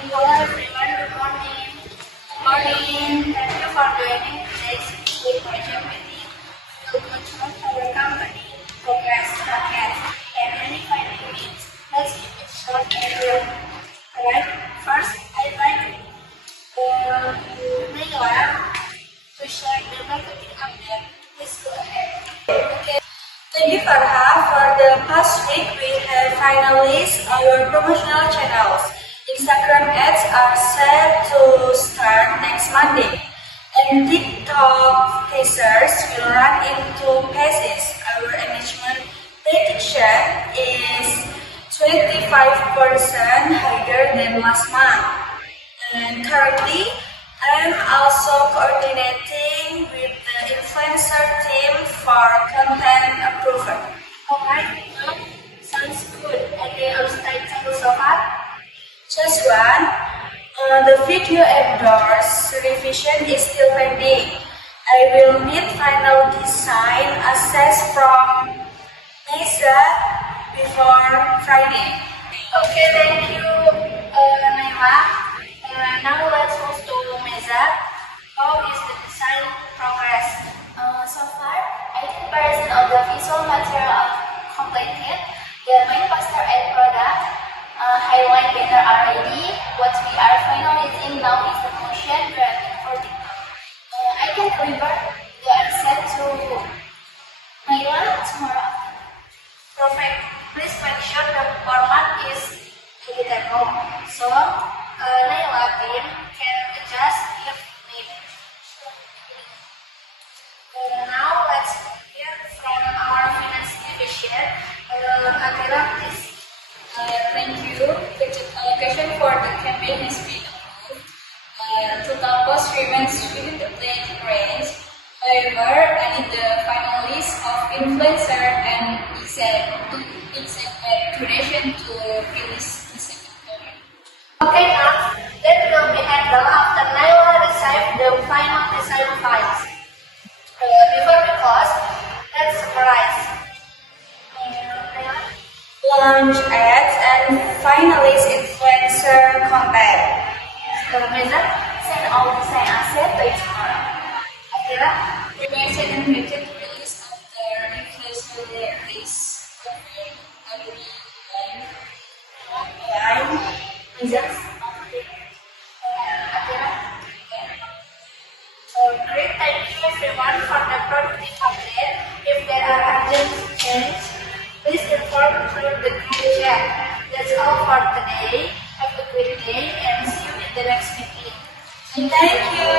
Hello everyone, good morning. Morning. Thank you for joining today's weekly project meeting. We'll go through our company, progress, target, and any final needs. Let's keep it short and real. Alright, first I'd like Naila to share the marketing update. Please go ahead. Okay. Thank you, Farha. For the past week, we have finalized our promotional channels. Instagram ads are set to start next Monday, and TikTok teasers will run in 2 phases. Our engagement prediction is 25% higher than last month. And currently, I'm also coordinating with the influencer team for content approval. Alright, sounds good. Any obstacles so far? Just one. The video endorse revision is still pending. I will need final design access from Mesa before Friday. Okay, thank you, Naima. Now let's move to Mesa. How is the design progress? So far, 18% of the visual material are completed. The main poster and product highlight banner are ready. What we are finalizing now is the motion graphic for TikTok. I can deliver the asset to Naila tomorrow afternoon. Perfect. Please make sure the format is editable, so Naila team can adjust if needed. Now let's hear from our finance division. Atira, please. Thank you. Budget allocation for the campaign has been approved. Total cost remains within the planned range. However, I need the final list of influencer and exact duration to finish the second quarter. Okay, now that will be handled after Naila receives the final design files. Before we close, let's summarize. Launch ads and finalize influencer content. Mesa, send all design assets by tomorrow. Atira, Preparation and budget release after influencer release confirmed every line. Mesa, great, thank you everyone for the productive update. If there are urgent changes, please inform through the group chat. That's all for today. Have a great day and see you in the next meeting. Thank you.